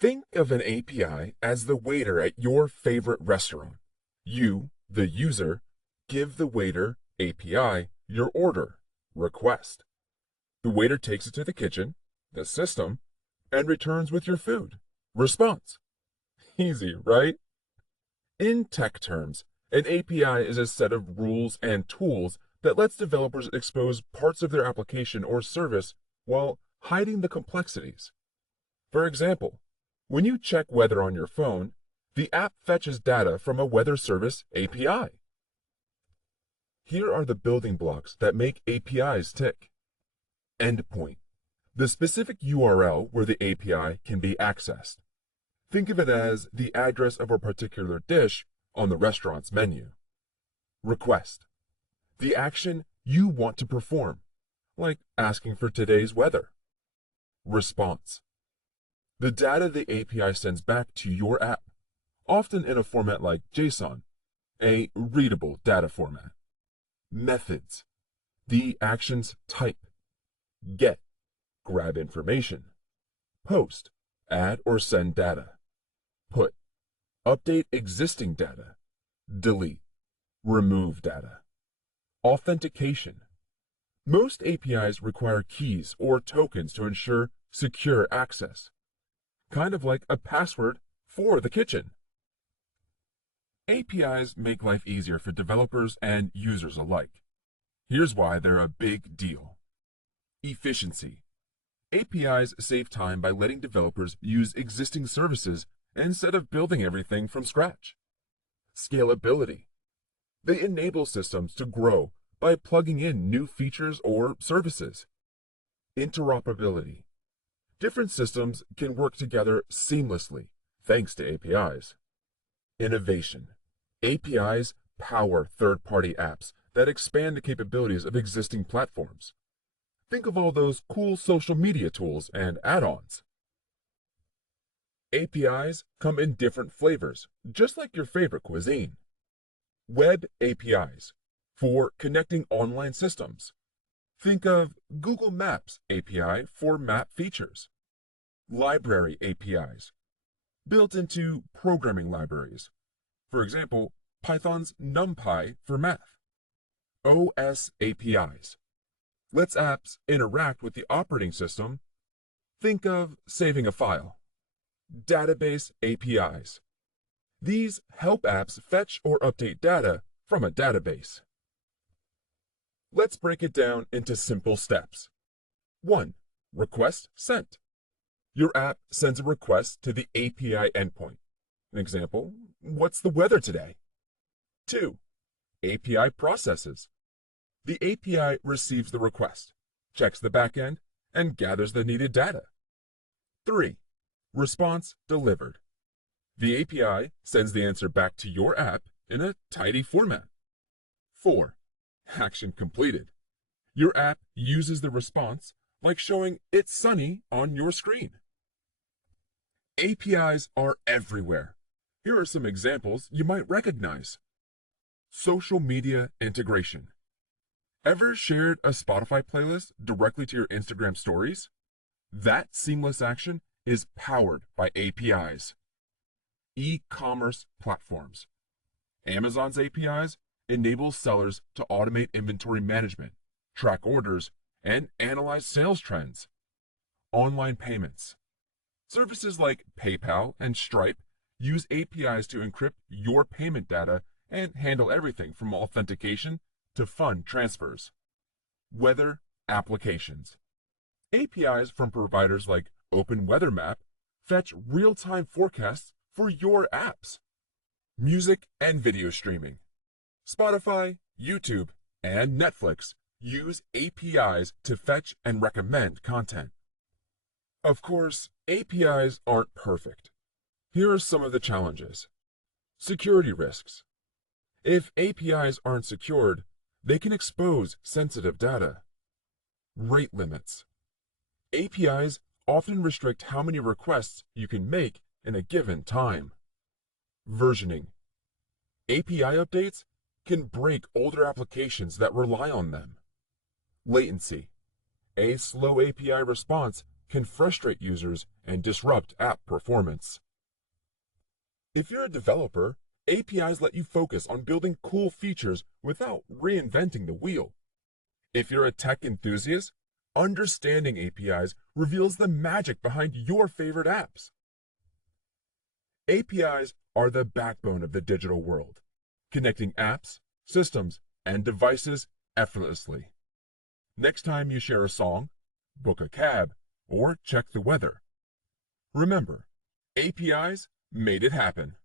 Think of an API as the waiter at your favorite restaurant. You, the user, give the waiter, API, your order, request. The waiter takes it to the kitchen, the system, and returns with your food, response. Easy, right? In tech terms, an API is a set of rules and tools that lets developers expose parts of their application or service while hiding the complexities. For example, when you check weather on your phone, the app fetches data from a weather service API. Here are the building blocks that make APIs tick. Endpoint, the specific URL where the API can be accessed. Think of it as the address of a particular dish on the restaurant's menu. Request, the action you want to perform, like asking for today's weather. Response, the data the API sends back to your app, often in a format like JSON, a readable data format. Methods, the action's type. Get, grab information. Post, add or send data. Put, update existing data. Delete, remove data. Authentication. Most APIs require keys or tokens to ensure secure access, kind of like a password for the kitchen. APIs make life easier for developers and users alike. Here's why they're a big deal. Efficiency. APIs save time by letting developers use existing services instead of building everything from scratch. Scalability. They enable systems to grow by plugging in new features or services. Interoperability. Different systems can work together seamlessly thanks to APIs. Innovation. APIs power third-party apps that expand the capabilities of existing platforms. Think of all those cool social media tools and add-ons. APIs come in different flavors, just like your favorite cuisine. Web APIs, for connecting online systems. Think of Google Maps API for map features. Library APIs, built into programming libraries. For example, Python's NumPy for math. OS APIs, lets apps interact with the operating system. Think of saving a file. Database APIs. These help apps fetch or update data from a database. Let's break it down into simple steps. 1. Request sent. Your app sends a request to the API endpoint. An example, what's the weather today? 2. API processes. The API receives the request, checks the backend, and gathers the needed data. 3. Response delivered. The API sends the answer back to your app in a tidy format. 4. Action completed. Your app uses the response like showing "it's sunny" on your screen. APIs are everywhere. Here are some examples you might recognize. Social media integration. Ever shared a Spotify playlist directly to your Instagram stories? That seamless action is powered by APIs. E-commerce platforms. Amazon's APIs enable sellers to automate inventory management, track orders, and analyze sales trends. Online payments. Services like PayPal and Stripe use APIs to encrypt your payment data and handle everything from authentication to fund transfers. Weather applications. APIs from providers like OpenWeatherMap fetch real-time forecasts for your apps. Music and video streaming. Spotify, YouTube, and Netflix use APIs to fetch and recommend content. Of course, APIs aren't perfect. Here are some of the challenges. Security risks. If APIs aren't secured, they can expose sensitive data. Rate limits. APIs often restrict how many requests you can make in a given time. Versioning. API updates can break older applications that rely on them. Latency. A slow API response can frustrate users and disrupt app performance. If you're a developer, APIs let you focus on building cool features without reinventing the wheel. If you're a tech enthusiast, understanding APIs reveals the magic behind your favorite apps. APIs are the backbone of the digital world, connecting apps, systems, and devices effortlessly. Next time you share a song, book a cab, or check the weather, remember, APIs made it happen.